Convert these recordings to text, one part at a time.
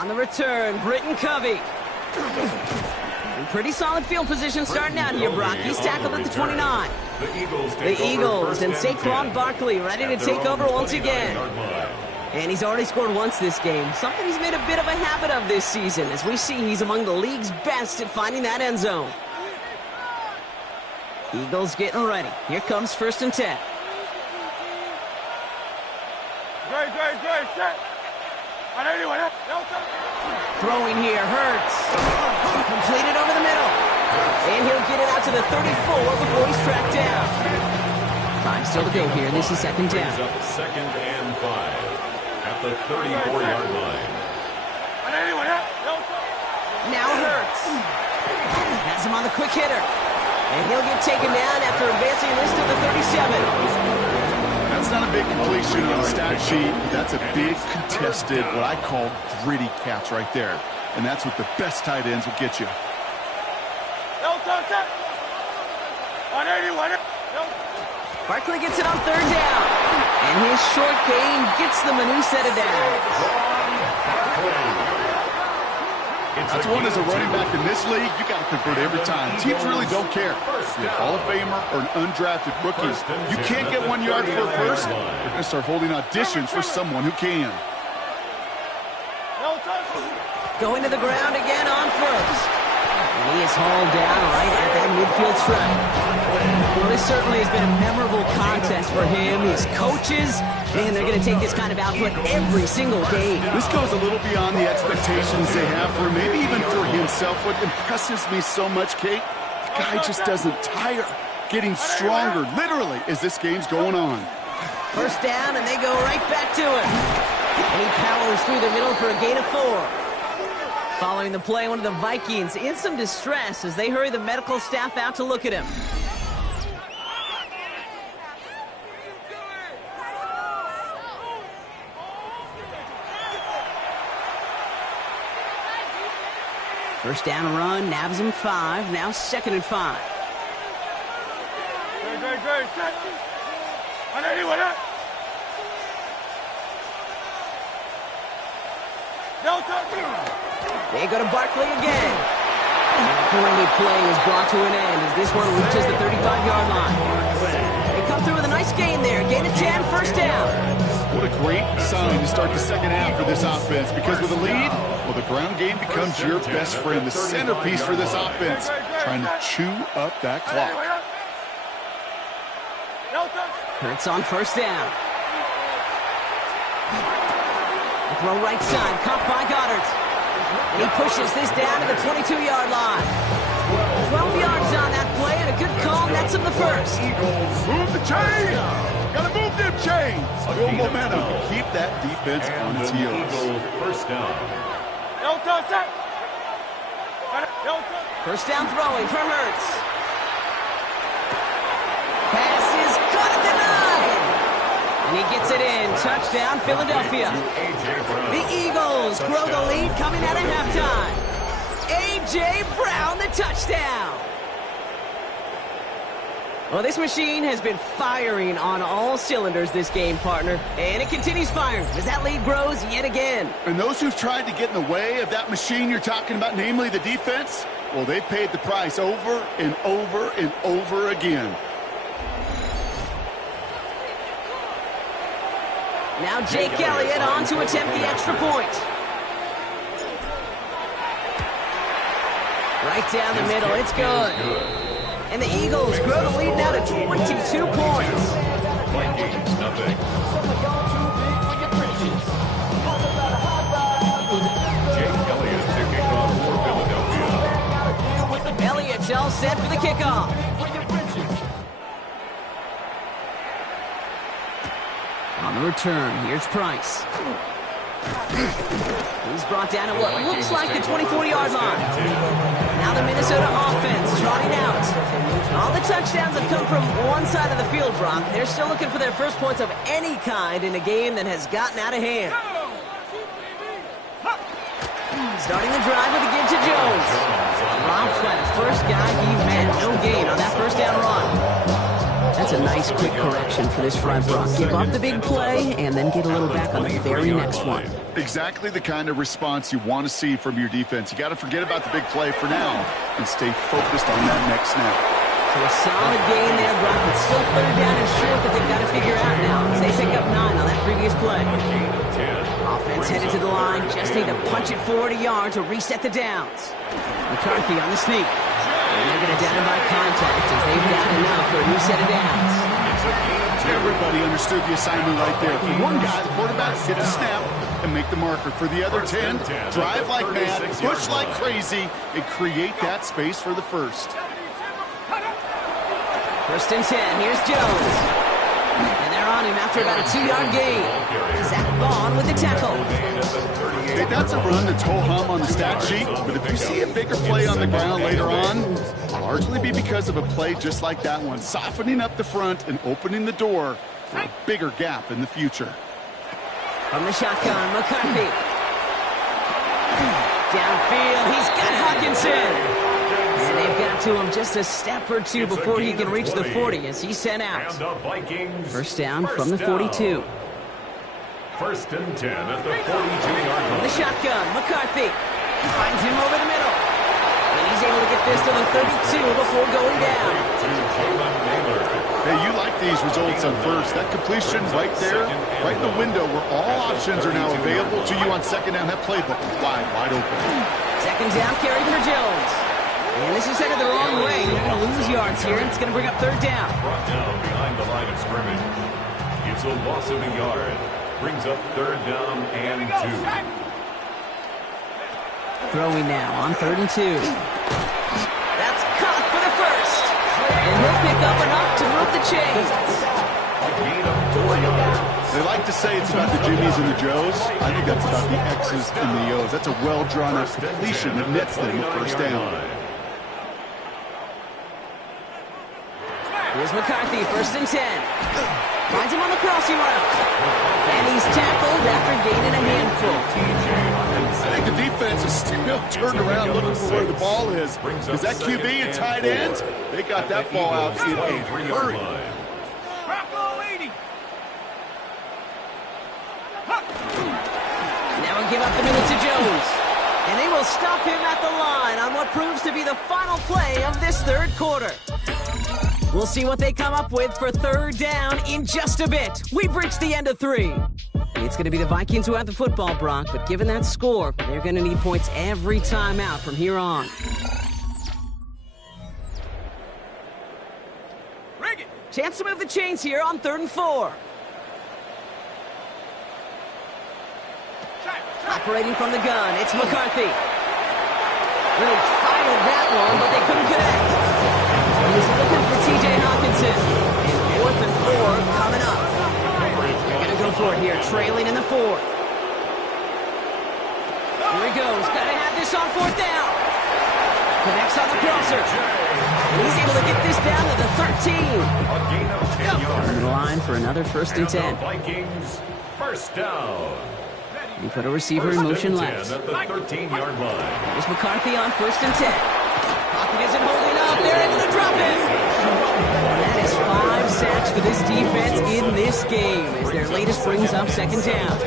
On the return, Britton Covey. In pretty solid field position starting out here, Brock. He's tackled at the 29. The Eagles and Saquon Barkley ready to take over once again. And he's already scored once this game, something he's made a bit of a habit of this season. As we see, he's among the league's best at finding that end zone. Eagles getting ready. Here comes 1st and 10. Throwing here, Hurts. Completed over the middle. And he'll get it out to the 34 before he's tracked down. Time still to go here. This is 2nd down. Second and 5 at the 34-yard line. Now Hurts. Has him on the quick hitter. And he'll get taken down after advancing this to the 37. That's not a big completion on the stat sheet. That's a big contested, what I call gritty catch right there. And that's what the best tight ends will get you. Barkley gets it on 3rd down. And his short gain gets them a new set of downs. That's one as a running back in this league, you got to convert every time. Teams really don't care. If you're a Hall of Famer or an undrafted rookie, you can't get 1 yard for a first. They're going to start holding auditions for someone who can. Going to the ground again on 1st. And he is hauled down right at that midfield stripe. Well, this certainly has been a memorable contest for him, his coaches, and they're going to take this kind of output every single game. This goes a little beyond the expectations they have for him, maybe even for himself. What impresses me so much, Kate, the guy just doesn't tire. Getting stronger, literally, as this game's going on. 1st down, and they go right back to it. And he powers through the middle for a gain of 4. Following the play, one of the Vikings in some distress as they hurry the medical staff out to look at him. First down run, nabs him 5, now 2nd and 5. They go to Barkley again. And a great play is brought to an end as this one reaches the 35-yard line. They come through with a nice gain there. Gain of 10, 1st down. What a great sign to start the 2nd half for this offense, because with a lead, well, the ground game becomes your best friend, the centerpiece for this offense, trying to chew up that clock. Hurts on 1st down. Throw right side, caught by Goddard. And he pushes this down to the 22-yard line. 12 yards on that play, and a good call nets him the 1st. Move the chains! Gotta move them chains! Build momentum. Keep that defense on its heels. 1st down. 1st down throwing for Hurts. Pass is caught at the 9. And he gets it in. Touchdown, Philadelphia. The Eagles grow the lead coming out of halftime. A.J. Brown, the touchdown. Well, this machine has been firing on all cylinders this game, partner. And it continues firing as that lead grows yet again. And those who've tried to get in the way of that machine you're talking about, namely the defense, well, they've paid the price over and over and over again. Now Jake Elliott on to attempt the extra point. Right down the middle, it's good. And the Eagles grow the lead now to 22 points. Vikings, nothing. Jake Elliott to kick off for Philadelphia. Elliott's all set for the kickoff. On the return, here's Price. He's brought down at what looks like the 24-yard line. Now the Minnesota offense trotting out. All the touchdowns have come from one side of the field, Brock. They're still looking for their first points of any kind in a game that has gotten out of hand. Starting the drive with a give to Jones. Dropped by the first guy he met. No gain on that 1st down run. That's a nice quick correction for this front, Brock. Give up the big play and then get a little back on the very next one. Exactly the kind of response you want to see from your defense. You got to forget about the big play for now and stay focused on that next snap. So a solid gain there, Brock, but still third down and short that they've got to figure out now as they pick up 9 on that previous play. Offense headed to the line, just need to punch it forward a yard to reset the downs. McCarthy on the sneak. And they're going to down him by contact as they've got enough for a new set of downs. Everybody understood the assignment right there. For one guy, the quarterback hit a snap and make the marker. For the other 10, drive like mad, push like crazy, and create that space for the first. First and 10, here's Jones. And they're on him after about a 2-yard gain. Zach Vaughn with the tackle. Hey, that's a run that's ho-hum on the stat sheet, but if you see a bigger play on the ground later on, it'll largely be because of a play just like that one, softening up the front and opening the door for a bigger gap in the future. From the shotgun, McCarthy. Downfield, he's got Hawkinson. And they've got to him just a step or two before he can reach the 40 as he's sent out. First down from the 42. First and 10 at the 42-yard line. The shotgun, McCarthy finds him over the middle. And he's able to get this to the 32 before going down. Hey, you like these results on first. That completion right there, right in the window where all options are now available to you on second down. That playbook wide open. Second down carry for Jones. And this is headed the wrong way. They're going to lose yards here, and it's going to bring up third down. Brought down behind the line of scrimmage. It's a loss of a yard. Brings up third down and 2. Throwing now on 3rd and 2. That's caught for the first. And he'll pick up enough to move the chains. They like to say it's about the Jimmies and the Joes. I think that's about the X's and the O's. That's a well-drawn-up completion that nets them the first down. Here's McCarthy, 1st and 10. Finds him on the crossing route. And he's tackled after gaining a handful. I think the defense is still turned around looking for where the ball is. Is that QB and tight ends? They got that ball out in a hurry. Now he'll give up the middle to Jones. And they will stop him at the line on what proves to be the final play of this 3rd quarter. We'll see what they come up with for 3rd down in just a bit. We've reached the end of 3. It's going to be the Vikings who have the football, Brock, but given that score, they're going to need points every time out from here on. Chance to move the chains here on 3rd and 4. Operating from the gun, it's McCarthy. Really fired that one, but they couldn't connect. He's looking for T.J. Hawkinson. And 4th and 4 coming up. They're going to go for it here, trailing in the 4th. Here he goes. Got to have this on 4th down. Connects on the crosser. And he's able to get this down to the 13. Coming to the line for another 1st and 10. Vikings, first down. You put a receiver in motion left. At the 13-yard line. Here's McCarthy on 1st and 10. Pocket isn't holding up. They're able to drop it. And that is 5 sacks for this defense in this game as their latest brings up 2nd down.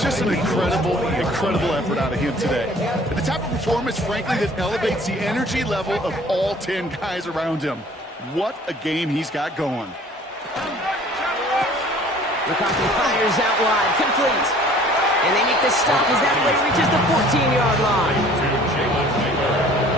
Just an incredible effort out of him today. And the type of performance, frankly, that elevates the energy level of all 10 guys around him. What a game he's got going. McCarthy fires out wide, complete. And they make the stop as that play reaches the 14-yard line.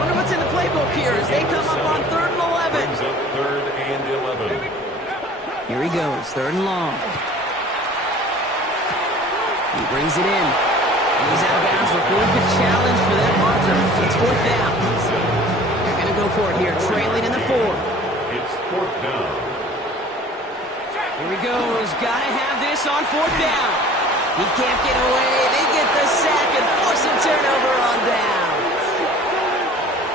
Wonder what's in the playbook here as they come up on 3rd and 11. Brings up 3rd and 11. Here he goes, 3rd and long. He brings it in. And he's out of bounds before he could challenge for that marker. It's 4th down. They're going to go for it here, trailing in the 4th. It's 4th down. Here he goes. Got to have this on 4th down. He can't get away. They get the sack and force a turnover on down.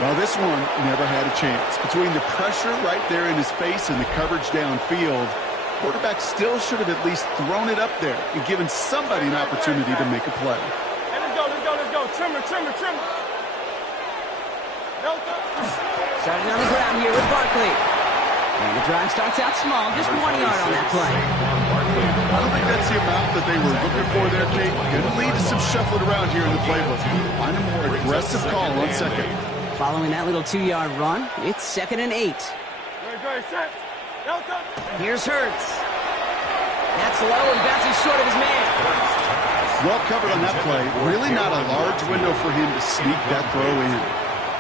Well, this one never had a chance. Between the pressure right there in his face and the coverage downfield, quarterback still should have at least thrown it up there and given somebody an opportunity to make a play. Hey, let's go. Trimmer. Starting on the ground here with Barkley. And the drive starts out small, just 1 yard on that play. I don't think that's the amount that they were looking for there, Kate. Going to lead to some shuffling around here in the playbook. Find a more aggressive call on second. Following that little 2-yard run, it's 2nd and 8. Here's Hurts. That's low and bounces short of his man. Well covered on that play. Really not a large window for him to sneak that throw in.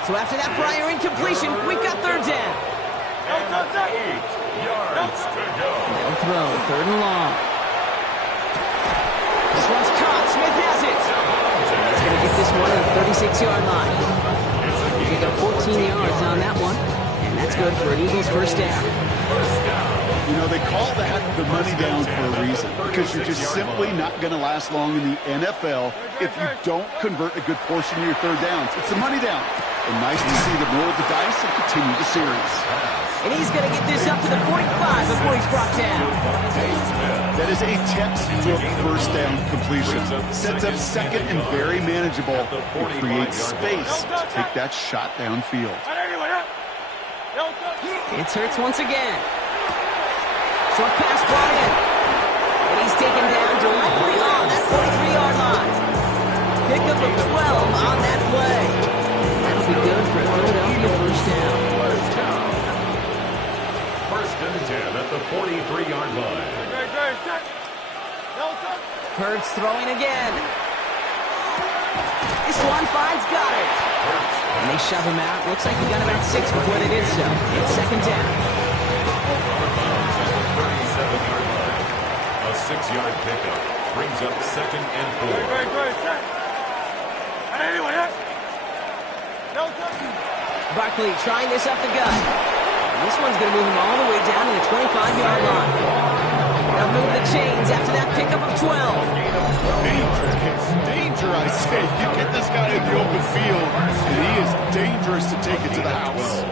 So after that prior incompletion, we've got 3rd down. 8 yards to go. No throw, 3rd and long. This one's caught. Smith has it. He's going to get this one at the 36-yard line. He got 14 yards on that one, and that's good for an Eagles first down. You know, they call that the money down for a reason, because you're just simply not going to last long in the NFL if you don't convert a good portion of your 3rd downs. It's the money down. And nice to see them roll the dice and continue the series. And he's going to get this up to the 45 before he's brought down. That is a textbook first down completion. Sets up second and very manageable. It creates space to take that shot downfield. It's Hurts once again. Short pass brought in. And he's taken down directly on that 43-yard line. Pickup of 12 on that play. That'll be good for a Philadelphia first down. 1st and 10 at the 43-yard line. Hurts throwing again. This one finds Goddard. And they shove him out. Looks like he got about 6 before they did so. It's 2nd down. 37-yard line. A 6-yard pickup brings up 2nd and 4. Barkley trying this up the gut. And this one's going to move him all the way down to the 25-yard line. They'll move the chains after that pickup of 12. Danger, I say. You get this guy in the open field, and he is dangerous to take it to the house.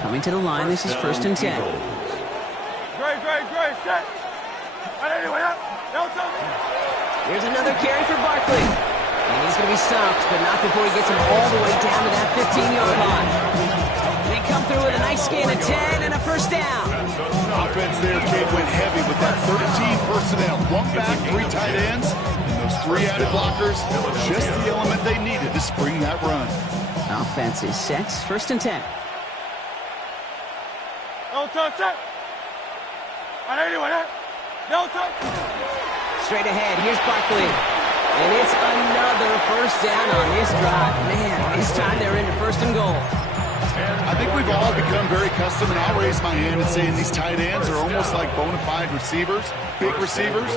Coming to the line, this is 1st and 10. Here's another carry for Barkley. And he's going to be stopped, but not before he gets him all the way down to that 15-yard line. They come through with a nice gain of 10 and a first down. Offense there, Kate, went heavy with that 13 personnel. 1 back, 3 tight ends, and those 3 added blockers. Just the element they needed to spring that run. Offense is set. 1st and 10. Straight ahead, here's Barkley. And it's another first down on this drive. Man, this time they're into 1st and goal. I think we've all become very accustomed, and I'll raise my hand and saying these tight ends are almost like bona fide receivers, big receivers.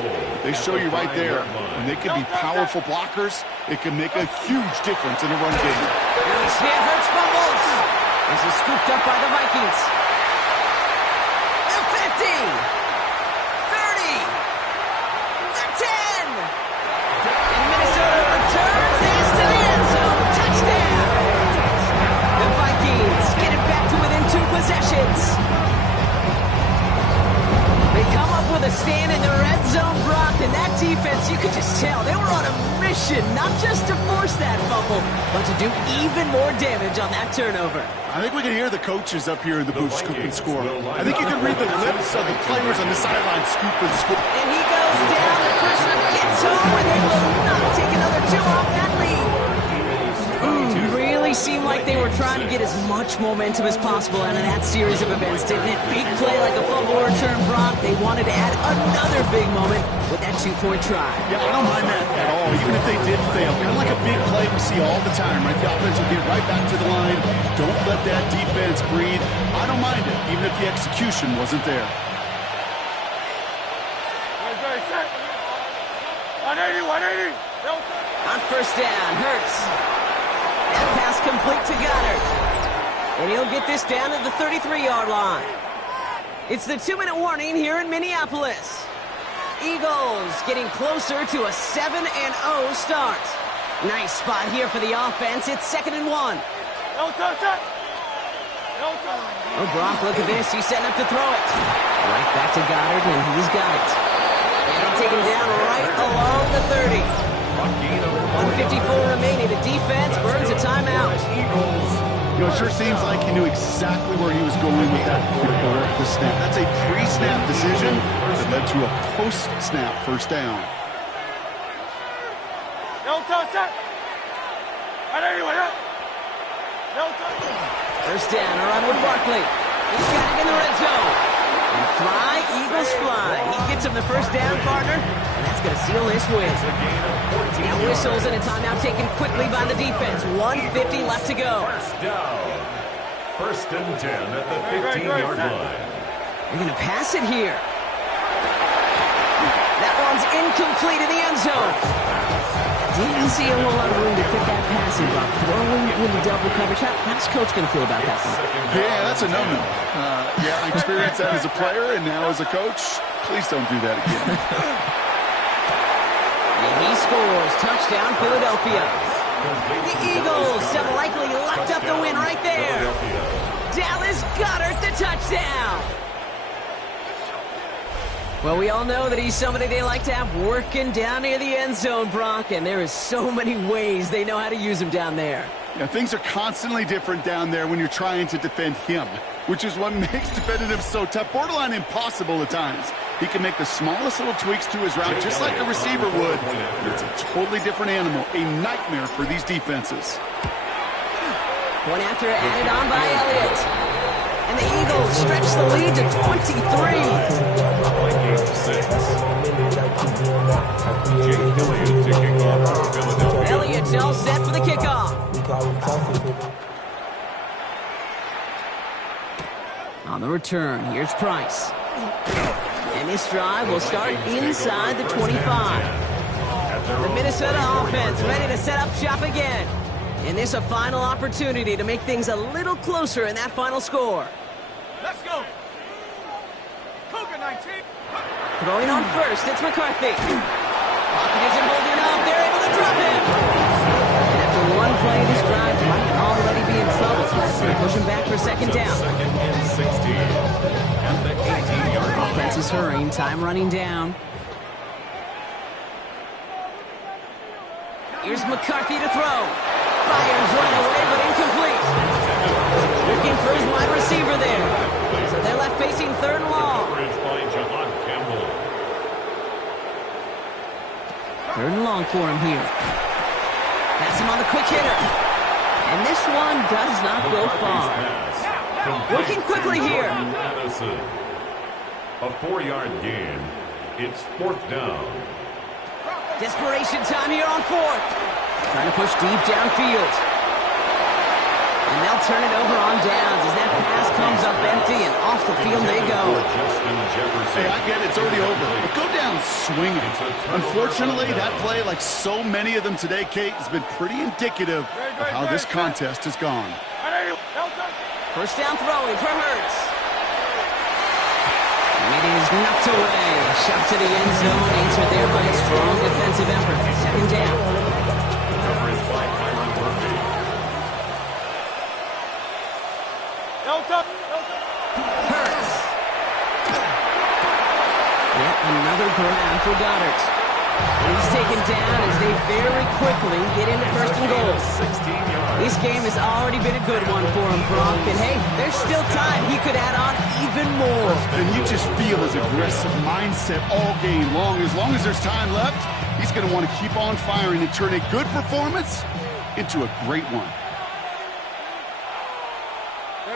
They show you right there. When they can be powerful blockers, it can make a huge difference in a run game. Smith Hurts fumbles. This is scooped up by the Vikings. The 50. 30. The 10. And Minnesota returns this to the end zone. Touchdown. The Vikings get it back to within 2 possessions. They come up with a stand in the red zone, Brock, and that defense, you could just tell, they were on a mission, not just to force that fumble, but to do even more damage on that turnover. I think we can hear the coaches up here in the booth scoop and score. I think you can read the lips of the players on the sideline scoop and score. And he goes down, the pressure gets home, and they will not take another 2 off that lead. Really seemed like they were trying to get as much momentum as possible out of that series of events, didn't it? Big play like a fumble return, Brock. They wanted to add another big moment with that 2-point try. Yeah, I don't mind that at all, even if they did fail. Kind of like a big play we see all the time, right? The offense will get right back to the line. Don't let that defense breathe. I don't mind it, even if the execution wasn't there. 180. On first down, Hurts. That pass complete to Goddard. And he'll get this down to the 33-yard line. It's the 2-minute warning here in Minneapolis. Eagles getting closer to a 7-0 start. Nice spot here for the offense. It's 2nd and 1. Oh, Brock, look at this. He's setting up to throw it. Right back to Goddard, and he's got it. And he'll take him down right along the 30. 154 remaining. The defense burns a timeout. You know, it sure seems like he knew exactly where he was going with that before the snap. That's a pre-snap decision that led to a post-snap first down. First down, a run with Barkley. He's got it in the red zone. And fly, Eagles fly. He gets him the first down, partner, and that's going to seal this win. Now whistles and a timeout taken quickly by the defense. 1:50 left to go. First down. First and 10 at the 15-yard line. They're going to pass it here. That one's incomplete in the end zone. Didn't see a whole lot of room to fit that passing block. Throwing into double coverage. How's Coach going to feel about that one? Yeah, that's a no-no. Yeah, I experienced that as a player, and now as a coach, please don't do that again. And he scores. Touchdown, Philadelphia. The Eagles have likely locked up the win right there. Dallas Goedert, the touchdown. Well, we all know that he's somebody they like to have working down near the end zone, Brock, and there is so many ways they know how to use him down there. Yeah, things are constantly different down there when you're trying to defend him, which is what makes defending him so tough, borderline impossible at times. He can make the smallest little tweaks to his route, just like a receiver would. But it's a totally different animal, a nightmare for these defenses. Point after added on by Elliott. And the Eagles stretch the lead to 23. Elliott's all set for the kickoff. On the return, here's Price. And this drive will start inside the 25. The Minnesota offense ready to set up shop again. And this a final opportunity to make things a little closer in that final score. Let's go. Cougar 19. Throwing on first, it's McCarthy. Pocket isn't holding up. They're able to drop him. And after one play, this drive might already be in trouble. So that's going to push him back for second down. Second and 16 at the 18-yard line. Offense is hurrying. Time running down. Here's McCarthy to throw. Fires right away, but incomplete. Looking for his wide receiver there. So they're left facing third and long. Third and long for him here. Pass him on the quick hitter. And this one does not go far. Looking quickly here. A 4-yard gain. It's fourth down. Desperation time here on fourth. Trying to push deep downfield. And they'll turn it over on downs as that pass comes up empty and off the field they go. Hey, I get it. It's already over. But go down swinging. Unfortunately, that play, like so many of them today, Kate, has been pretty indicative of how this contest has gone. First down throwing for Hurts. And it is knocked away. A shot to the end zone, answered there by a strong defensive effort. Second down. Hurts. Yet another grab for Goedert. And he's taken down as they very quickly get into first and goal. This game has already been a good one for him, Brock. And hey, there's still time. He could add on even more. And you just feel his aggressive mindset all game long. As long as there's time left, he's going to want to keep on firing and turn a good performance into a great one.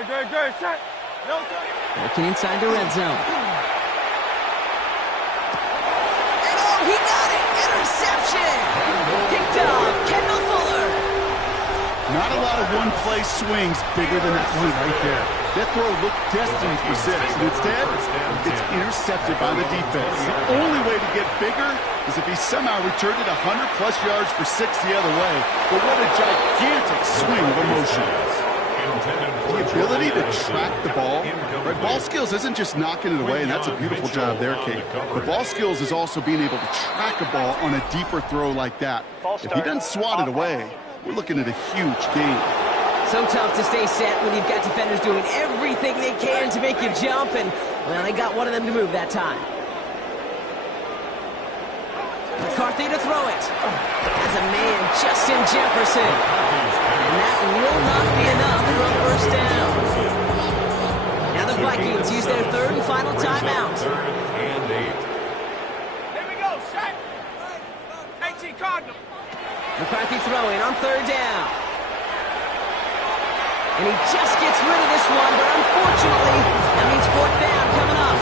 Good. Set. Working inside the red zone. And oh, he got it! Interception! Picked up, Kendall Fuller. Not a lot of one-play swings bigger than that one right there. That throw looked destined for 6, and instead, it's intercepted by the defense. The only way to get bigger is if he somehow returned it 100-plus yards for 6 the other way. But what a gigantic swing of emotion. The ability to track the ball. Right? Ball skills isn't just knocking it away, and that's a beautiful job there, Kate. The ball skills is also being able to track a ball on a deeper throw like that. If he doesn't swat it away, we're looking at a huge game. So tough to stay set when you've got defenders doing everything they can to make you jump, and, well, they got one of them to move that time. McCarthy to throw it. As a man, Justin Jefferson. And And that will not be enough for a first down. Now the Vikings use their third and final timeout. Third and 8. Here we go, set. AT Cardinal. McCarthy throwing on third down. And he just gets rid of this one, but unfortunately, that means fourth down coming up.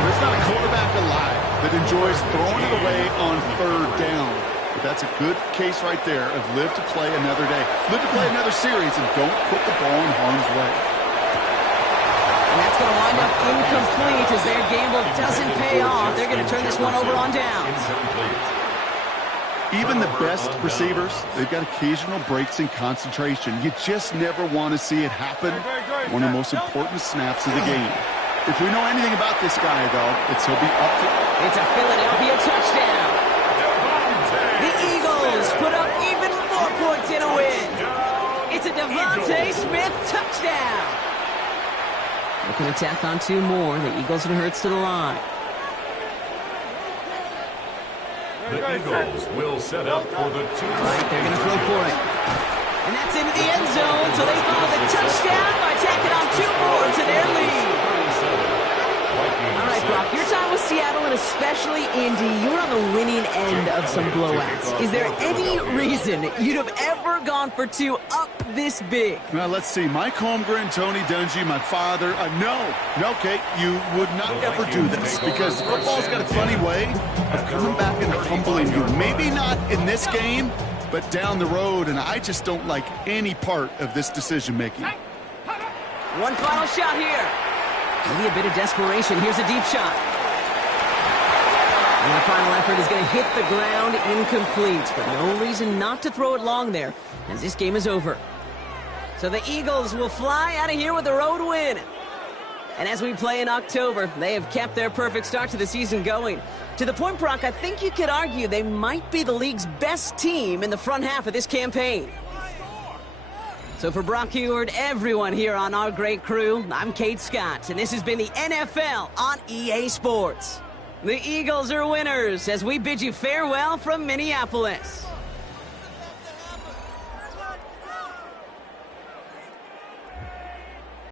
There's not a quarterback alive that enjoys throwing it away on third down. But that's a good case right there of live to play another day. Live to play another series and don't put the ball in harm's way. And that's going to wind up incomplete as their gamble doesn't pay off. They're going to turn this one over on downs. Even the best receivers, they've got occasional breaks in concentration. You just never want to see it happen. One of the most important snaps of the game. If we know anything about this guy, though, it's he'll be up for it. It's a Philadelphia touchdown. The Eagles put up even more points in a win. It's a Devontae Smith touchdown. Looking to tack on two more. The Eagles and Hurts to the line. The Eagles will set up for the 2. Right, they're going to throw for it. And that's into the end zone, so they follow the touchdown by tacking on two more to their lead. All right, Brock, your time with Seattle and especially Indy, you were on the winning end of some blowouts. Is there any reason you'd have ever gone for two up this big? Well, let's see. Mike Holmgren, Tony Dungy, my father. No, Kate, you would not ever do this because football's got a funny way of coming back and humbling you. Maybe not in this game, but down the road, and I just don't like any part of this decision-making. One final shot here. Maybe a bit of desperation. Here's a deep shot. And the final effort is going to hit the ground incomplete, but no reason not to throw it long there as this game is over. So the Eagles will fly out of here with a road win. And as we play in October, they have kept their perfect start to the season going. To the point, Brock, I think you could argue they might be the league's best team in the front half of this campaign. So for Brock Heward, everyone here on our great crew, I'm Kate Scott, and this has been the NFL on EA Sports. The Eagles are winners as we bid you farewell from Minneapolis.